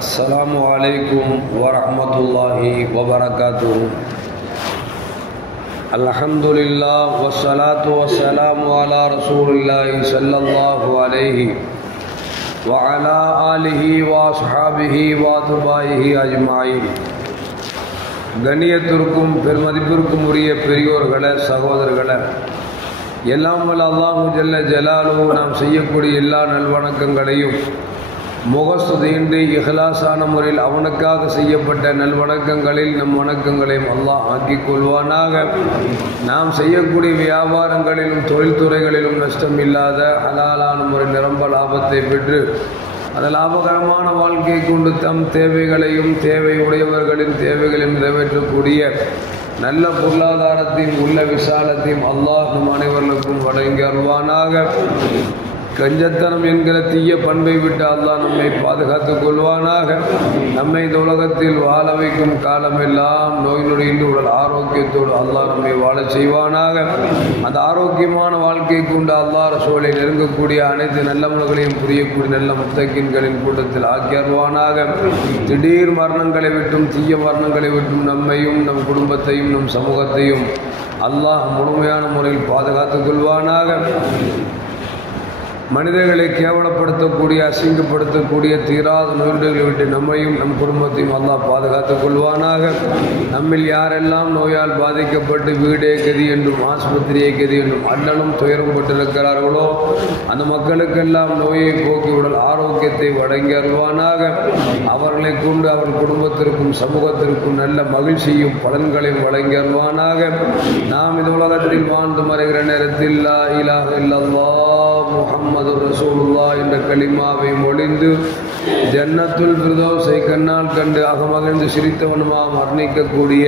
अस्सलामु अलैकुम वरहमतुल्लाहि वबरकातुहु। अल्हम्दुलिल्लाह वस्सलातु वस्सलामु अला रसूलिल्लाहि सल्लल्लाहु अलैहि व अला आलिहि व अस्हाबिहि व अत्बाइहि अजमाइन। கண்ணியத்திற்கும் பெருமதிப்பிற்கும் உரிய பெரியோர்களே, சகோதரர்களே, எல்லாம் வல்ல அல்லாஹு ஜல்ல ஜலாலுஹு நாம் செய்யக்கூடிய எல்லா நல்வணக்கங்களையும் முகஸ்துதியின்றி இஹ்லாஸான முறையில் அவனுக்காக செய்யப்பட்ட நல்வணக்கங்களில் நம் வணக்கங்களையும் அல்லாஹ் ஆக்கிக் கொள்வானாக. நாம் செய்யக்கூடிய வியாபாரங்களிலும் தொழில்துறைகளிலும் நஷ்டம் இல்லாத ஹலாலான முறை நிரம்ப லாபத்தை பெற்று அந்த லாபகரமான வாழ்க்கை கொண்டு தம் தேவைகளையும் தேவை உடையவர்களின் தேவைகளையும் நிறைவேற்றக்கூடிய நல்ல பொருளாதாரத்தையும் உள்ள விசாலத்தையும் அல்லாஹ் நம் அனைவர்களுக்கும் வழங்கி அருள்வானாக. கஞ்சத்தனம் என்கிற தீய பண்பை விட்டு அல்லாஹ் நம்மை பாதுகாத்துக் கொள்வானாக. நம்மை இந்த உலகத்தில் வாழ வைக்கும் காலமெல்லாம் நோய் நொடியின்றி உடல் ஆரோக்கியத்தோடு அல்லாஹ் நம்மை வாழச் செய்வானாக. அந்த ஆரோக்கியமான வாழ்க்கை கொண்டு அல்லாஹ் ரசூலை நெருங்கக்கூடிய அனைத்து நல்லவர்களையும் புரியக்கூடிய நல்ல முத்தகின்களின் கூட்டத்தில் ஆக்கி அருள்வானாக. திடீர் மரணங்களை விட்டும் தீய மரணங்களை விட்டும் நம்மையும் நம் குடும்பத்தையும் நம் சமூகத்தையும் அல்லாஹ் முழுமையான முறையில் பாதுகாத்துக் கொள்வானாக. மனிதர்களை கேவலப்படுத்தக்கூடிய அசிங்கப்படுத்தக்கூடிய தீராத நோய்களை விட்டு நம்மையும் நம் குடும்பத்தையும் அல்லாஹ் பாதுகாத்துக் கொள்வானாக. நம்மில் யாரெல்லாம் நோயால் பாதிக்கப்பட்டு வீடே கதி என்றும் ஆஸ்பத்திரியை கதி என்றும் அல்லலும் துயரம் பட்டிருக்கிறார்களோ அந்த மக்களுக்கெல்லாம் நோயை போக்கி உடல் ஆரோக்கியத்தை வழங்கி அருள்வானாக. அவர்களை கொண்டு அவர் குடும்பத்திற்கும் சமூகத்திற்கும் நல்ல மகிழ்ச்சியும் பலன்களையும் வழங்கி அருள்வானாக. நாம் இந்த உலகத்தில் வாழ்ந்து மறைகிற நேரத்தில் லா இலாஹ இல்லல்லாஹ் முஹம்மது ரசூலுல்லாஹ் என்ற கலிமாவை மொழிந்து ஜன்னத்துல் ஃபிர்தௌஸை கண்ணால் கண்டு அகமகிழ்ந்து சிரித்தவனுமா மரணிக்கக்கூடிய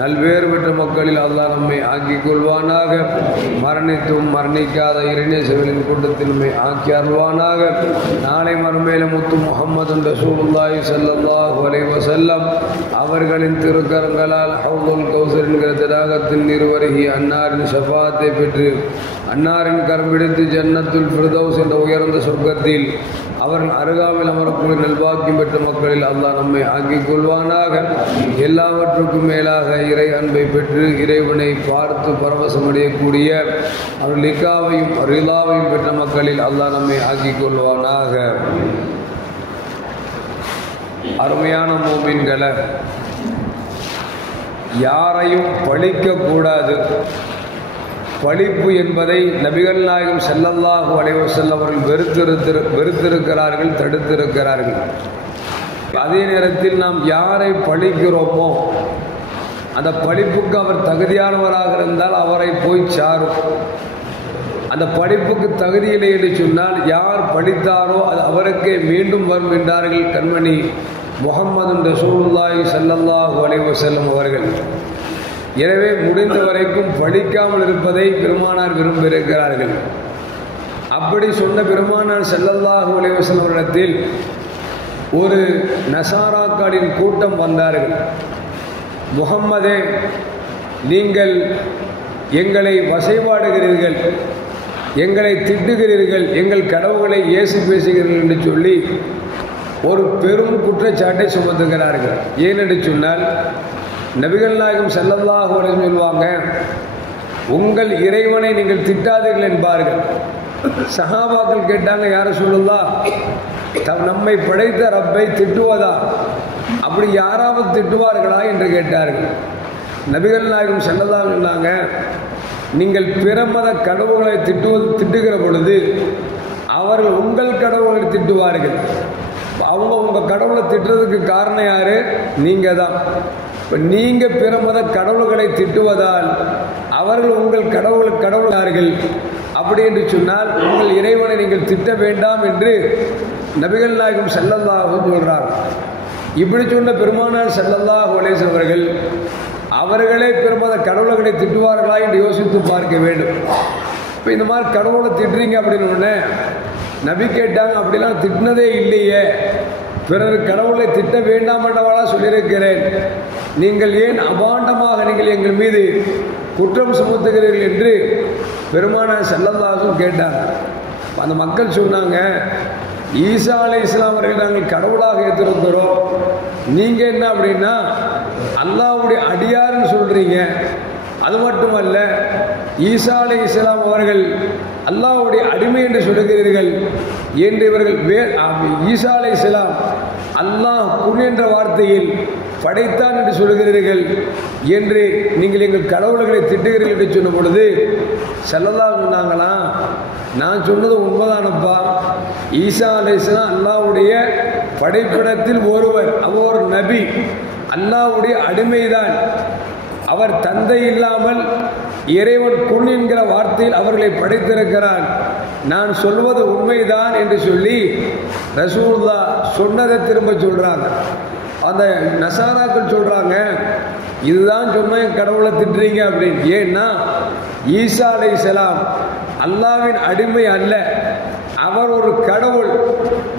நல்வேறு பெற்ற மக்களில் அல்லாஹ் நம்மை ஆக்கிக் கொள்வானாக. மரணித்தும் மரணிக்காத இறைநேசர்களின் கூட்டத்தில் நம்மை ஆக்கி அருள்வானாக. நாளை மறுமையில முத்து முஹம்மது ரசூலுல்லாஹி ஸல்லல்லாஹு அலைஹி வஸல்லம் அவர்களின் திருக்கரங்களால் ஹவுதுல் கௌசர் என்கிற தடாகத்தின் நீர்வருகி அன்னாரின் ஷஃபாத்தை பெற்று அன்னாரின் கரம் பிடித்து ஜன்னத்துல் ஃபிர்தௌஸ் என்ற உயர்ந்த சொர்க்கத்தில் அவர்கள் அருகாமையில் அமரக்கூடிய நல்வாக்கியம் பெற்ற மக்களில் அல்லாஹ் நம்மை ஆக்கிக் கொள்வானாக. எல்லாவற்றுக்கும் மேலாக இறை அன்பை பெற்று இறைவனை பார்த்து பரவசமடையக்கூடிய அவர் லிக்காவையும் ரிலாவையும் பெற்ற மக்களில் அல்லாஹ் நம்மை ஆக்கிக் கொள்வானாக. அருமையான மூமின்களை, யாரையும் பழிக்கக்கூடாது. பழிப்பு என்பதை நபிகள் நாயகம் ஸல்லல்லாஹு அலைஹி வஸல்லம் அவர்கள் வெறுத்திருக்கிறார்கள், தடுத்திருக்கிறார்கள். அதே நேரத்தில் நாம் யாரை பழிக்கிறோமோ அந்த பழிப்புக்கு அவர் தகுதியானவராக இருந்தால் அவரை போய் சாரும். அந்த பழிப்புக்கு தகுதியில்லை என்று சொன்னால் யார் பழித்தாரோ அது அவருக்கே மீண்டும் வரும் என்றார்கள் கண்மணி முஹம்மது ரசூலுல்லாஹி ஸல்லல்லாஹு அலைஹி வஸல்லம் அவர்கள். எனவே முடிந்த வரைக்கும் பழிக்காமல் இருப்பதை பெருமானார் விரும்பியிருக்கிறார்கள். அப்படி சொன்ன பெருமானார் ஸல்லல்லாஹு அலைஹி வஸல்லம் அவரிடத்தில் ஒரு நசாராக்களின் கூட்டம் வந்தார்கள். முஹம்மதே, நீங்கள் எங்களை வசைபாடுகிறீர்கள், எங்களை திட்டுகிறீர்கள், எங்கள் கடவுளை ஏசி பேசுகிறீர்கள் என்று சொல்லி ஒரு பெரும் குற்றச்சாட்டை சுமத்துகிறார்கள். ஏனென்று சொன்னால் நபிகள் நாயகம் ஸல்லல்லாஹு அலைஹி வஸல்லம் சொல்வாங்க, உங்கள் இறைவனை நீங்கள் திட்டாதீர்கள் என்பார்கள். சஹாபாக்கள் கேட்டாங்க, யார சொல்லலாம், நம்மை படைத்த ரப்பை திட்டுவதா? அப்படி யாராவது திட்டுவார்களா என்று கேட்டார்கள். நபிகள் நாயகம் ஸல்லல்லாஹு அலைஹி வஸல்லம் சொன்னாங்க, நீங்கள் பிற மத கடவுளை திட்டுகிற பொழுது அவர்கள் உங்கள் கடவுளை திட்டுவார்கள். அவங்க உங்கள் கடவுளை திட்டுறதுக்கு காரணம் யாரு? நீங்கள் தான். இப்போ நீங்கள் பிற மத கடவுள்களை திட்டுவதால் அவர்கள் உங்கள் கடவுளார்கள். அப்படி என்று சொன்னால் உங்கள் இறைவனை நீங்கள் திட்ட வேண்டாம் என்று நபிகள் நாயகம் ஸல்லல்லாஹு அலைஹி வஸல்லம் சொல்றார். இப்படி சொன்ன பெருமானார் ஸல்லல்லாஹு அலைஹி வஸல்லம் அவர்கள் அவர்களே பிற மத கடவுள்களை திட்டுவார்களா என்று யோசித்து பார்க்க வேண்டும். இப்போ இந்த மாதிரி கடவுளை திட்டுறீங்க அப்படின்னு ஒன்று நபி கேட்டாங்க, அப்படிலாம் திட்டினதே இல்லையே, பிறர் கடவுளை திட்ட வேண்டாம் என்றவளா சொல்லியிருக்கிறேன், நீங்கள் ஏன் அபாண்டமாக நீங்கள் எங்கள் மீது குற்றம் சுமத்துகிறீர்கள் என்று பெருமானார் ஸல்லல்லாஹு அலைஹி வஸல்லம் கேட்டாங்க. அந்த மக்கள் சொன்னாங்க, ஈசா அலைஹிஸ்ஸலாம் அவர்களை நாங்கள் கடவுளாக ஏற்றிருக்கிறோம். நீங்கள் என்ன அப்படின்னா அல்லாஹ்வுடைய அடியார்னு சொல்கிறீங்க. அது மட்டுமல்ல, ஈசா அலைஹிஸ்ஸலாம் அவர்கள் அல்லாஹ்வுடைய அடிமை என்று சொல்லுகிறீர்கள் என்று இவர்கள் ஈசா அலைஹிஸ்ஸலாம் அல்லாஹ் குன் என்ற வார்த்தையில் படைத்தான் என்று சொல்லுகிறீர்கள் என்று நீங்கள் எங்கள் கடவுள்களை திட்டுகிறீர்கள் என்று சொன்ன பொழுது ஸல்லல்லாஹு சொன்னாங்களா, நான் சொன்னது உண்மைதானப்பா. ஈசா அலைஹிஸ்ஸலாம் அல்லாஹ்வுடைய படைப்பிடத்தில் ஒருவர், அவர் ஒரு நபி, அல்லாஹ்வுடைய அடிமைதான். அவர் தந்தை இல்லாமல் இறைவன் குன் என்கிற வார்த்தையில் அவர்களை படைத்திருக்கிறான். நான் சொல்வது உண்மைதான் என்று சொல்லி ரசூலுல்லாஹ் சொன்னதை திரும்ப சொல்றாங்க. அந்த நசாராக்கள் சொல்றாங்க, இதுதான் சொன்ன கடவுளை திட்டுறீங்க அப்படின்னு. ஏன்னா ஈசா அலைஹிஸ்ஸலாம் அல்லாஹ்வின் அடிமை அல்ல, அவர் ஒரு கடவுள்.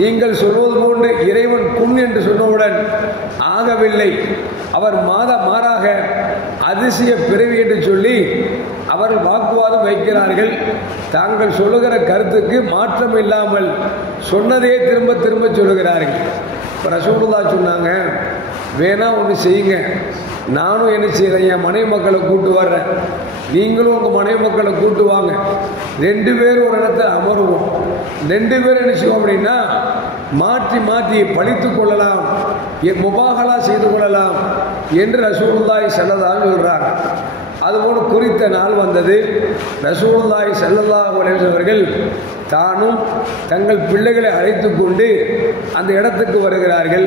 நீங்கள் சொல்வது போன்று இறைவன் குன் என்று சொன்னவுடன் ஆகவில்லை, அவர் மாறாக அதிசய பிறவி என்று சொல்லி அவர்கள் வாக்குவாதம் வைக்கிறார்கள். தாங்கள் சொல்லுகிற கருத்துக்கு மாற்றம் இல்லாமல் சொன்னதே திரும்ப திரும்ப சொல்லுகிறார்கள். இப்போ ரசூலுல்லாஹ் சொன்னாங்க, வேணா ஒன்று செய்யுங்க, நானும் என்ன செய்கிறேன், என் மனைவி மக்களை கூட்டு வர்றேன், நீங்களும் உங்கள் மனைவி மக்களை கூட்டு வாங்க, 2 பேரும் ஒரு இடத்துல அமருவோம், 2 பேரும் என்ன செய்வோம் அப்படின்னா மாற்றி மாற்றி பழித்து கொள்ளலாம், முபாகலா செய்து கொள்ளலாம் என்று ரசூலுல்லாஹி ஸல்லல்லாஹு சொல்கிறாங்க. அதுபோல் குறித்த நாள் வந்தது. ரசூலுல்லாஹி ஸல்லல்லாஹு அலைஹி வஸல்லம் அவர்கள் தானும் தங்கள் பிள்ளைகளை அழைத்து கொண்டு அந்த இடத்துக்கு வருகிறார்கள்.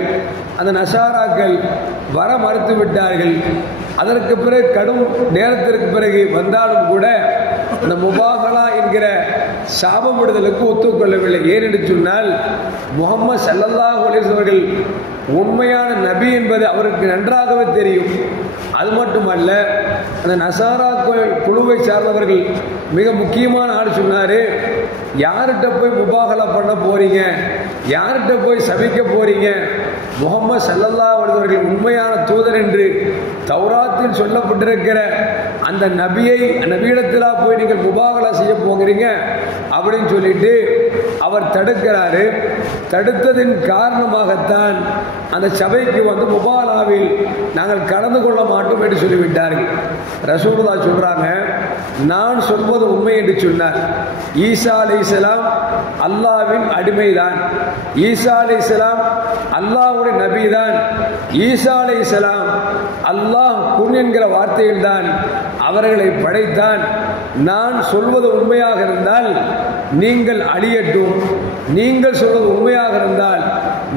அந்த நசாராக்கள் வர மறுத்து விட்டார்கள். அதற்கு பிறகு கடும் நேரத்திற்கு பிறகு வந்தாலும் கூட அந்த முபாகலா என்கிற சாபமிடுதலுக்கு ஒத்துக்கொள்ளவில்லை. ஏனென்று சொன்னால் முஹம்மது ஸல்லல்லாஹு அலைஹி வஸல்லம் அவர்கள் உண்மையான நபி என்பது அவருக்கு நன்றாகவே தெரியும். அது மட்டுமல்ல, அந்த நசாரா குழுவை சார்ந்தவர்கள் மிக முக்கியமான ஆள் சொன்னார், யார்கிட்ட போய் முபாகலா பண்ண போறீங்க, யார்கிட்ட போய் சபிக்க போறீங்க, முஹம்மது ஸல்லல்லாஹு அலைஹி வஸல்லம் அவர்கள் உண்மையான தூதர் என்று தௌராத்தில் சொல்லப்பட்டிருக்கிற அந்த நபியிடத்திலா போய் நீங்கள் முபாகலா செய்ய போகிறீங்க அப்படின்னு சொல்லிட்டு அவர் தடுக்கிறாரு. தடுத்ததின் காரணமாகத்தான் அந்த சபைக்கு வந்து முபாகலாவில் நாங்கள் கலந்து கொள்ள மாட்டோம் என்று சொல்லிவிட்டார்கள். ரசூலுல்லாஹ் சொல்றாங்க, நான் சொல்வது உண்மை என்று சொன்னார். ஈசா அலைஹிஸ்ஸலாம் அல்லாஹ்வின் அடிமைதான், ஈசா அலைஹிஸ்ஸலாம் அல்லாஹ்வுடைய நபிதான், ஈசா அலைஹிஸ்ஸலாம் அல்லாஹ் குன் என்கிற வார்த்தையில் தான் அவர்களை படைத்தான். நான் சொல்வது உண்மையாக இருந்தால் நீங்கள் அழியட்டும், நீங்கள் சொல்வது உண்மையாக இருந்தால்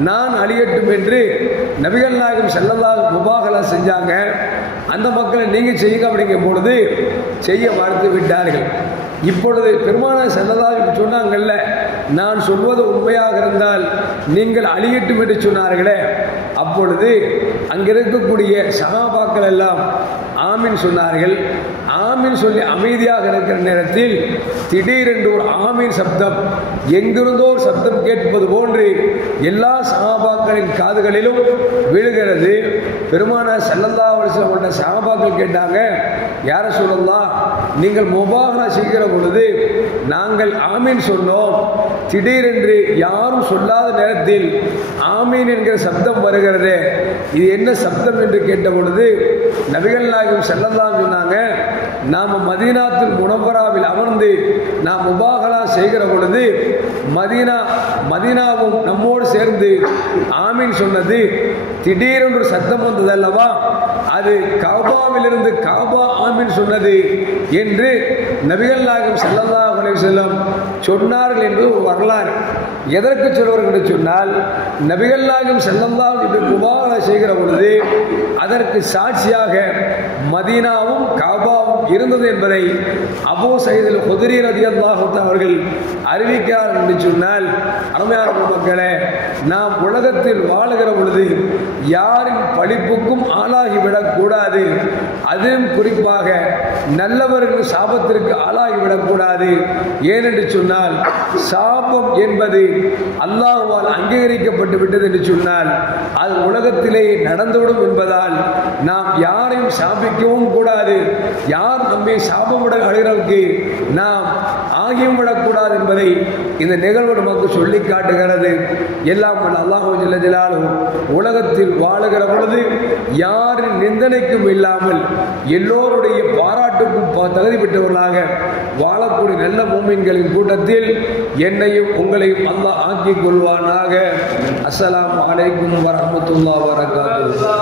நான் அழியட்டும் என்று நபிகள் நாயகம் ஸல்லல்லாஹு முபாகலா செஞ்சாங்க. அந்த மக்களை நீங்கள் செய்யுங்க அப்படிங்கும் பொழுது செய்ய மறுத்து விட்டார்கள். இப்பொழுது பெருமானார் ஸல்லல்லாஹு சொன்னாங்கல்ல, நான் சொல்வது உண்மையாக இருந்தால் நீங்கள் அழியட்டும் என்று சொன்னார்களே, அப்பொழுது அங்கிருக்கக்கூடிய சஹாபாக்கள் எல்லாம் ஆமீன் சொன்னார்கள். ஆமீன் சொல்லி அமைதியாக இருக்கிற நேரத்தில் திடீரென்று ஒரு ஆமீன் சப்தம், எங்கிருந்தோ சப்தம் கேட்பது போன்று எல்லா சஹாபாக்களின் காதுகளிலும் விழுகிறது. பெருமானார் ஸல்லல்லாஹு அலைஹி வஸல்லம் சஹாபாக்கள் கேட்டாங்க, யா ரசூலல்லாஹ், நீங்கள் முபாகலா செய்கிற பொழுது நாங்கள் ஆமீன் சொன்னோம், திடீரென்று யாரும் சொல்லாத நேரத்தில் ஆமீன் என்கிற சப்தம் வருகிறது, இது என்ன சப்தம் என்று கேட்ட பொழுது நபிகள் நாயகம் ஸல்லல்லாஹு சொன்னாங்க, நாம் மதீனாத்துல் முனவ்வராவில் அமர்ந்து நாம் முபாகலா செய்கிற பொழுது மதீனாவும் நம்மோடு சேர்ந்து ஆமீன் சொன்னது, திடீரென்று சத்தம் வந்தது அல்லவா, அது காபாவிலிருந்து காபா ஆமீன் சொன்னது என்று நபிகள் நாயகம் ஸல்லல்லாஹு அலைஹி வஸல்லம் சொன்னார்கள் என்று ஒரு வரலாறு. எதற்கு சொல்வார்கள் என்று சொன்னால், நபிகள் நாயகம் ஸல்லல்லாஹு அலைஹி வஸல்லம் முபாகலா செய்கிற பொழுது அதற்கு சாட்சியாக மதீனாவும் காபாவும் இருந்தது என்பதை அபூ சயீத் அல் குத்ரி ரலியல்லாஹு தஆலா அவர்கள் அறிவிக்கிறார்கள் என்று சொன்னால், அருமையான மக்களே, நாம் உலகத்தில் வாழுகிற பொழுது யாரின் பழிப்புக்கும் ஆளாகிவிடக் கூடாது. அதுவும் குறிப்பாக நல்லவர்கள் சாபத்திற்கு ஆளாகிவிடக் கூடாது. ஏனென்று சொன்னால் சாபம் என்பது அல்லாஹ்வால் அங்கீகரிக்கப்பட்டு விட்டது என்று சொன்னால் அது உலகத்திலே நடந்துவிடும் என்பதால் நாம் யாரையும் சாபிக்கவும் கூடாது. யார் நம்மை சாபமுடன் அழுகிறவருக்கு நாம் ஆகியும் விடக்கூடாது என்பதை இந்த நிகழ்வு நமக்கு சொல்லி காட்டுகிறது. எல்லாம் அல்லாஹ் ஜல்ல ஜலாலுஹு உலகத்தில் வாழுகிற பொழுது யாரின் நிந்தனைக்கும் இல்லாமல் எல்லோருடைய பாராட்டுக்கும் தகுதி பெற்றவர்களாக வாழக்கூடிய நல்ல மூமின்களின் கூட்டத்தில் என்னையும் உங்களையும் அல்லாஹ் ஆக்கிக் கொள்வானாக. அஸ்ஸலாமு அலைக்கும் வரஹ்மத்துல்லாஹி வபரகாத்துஹு.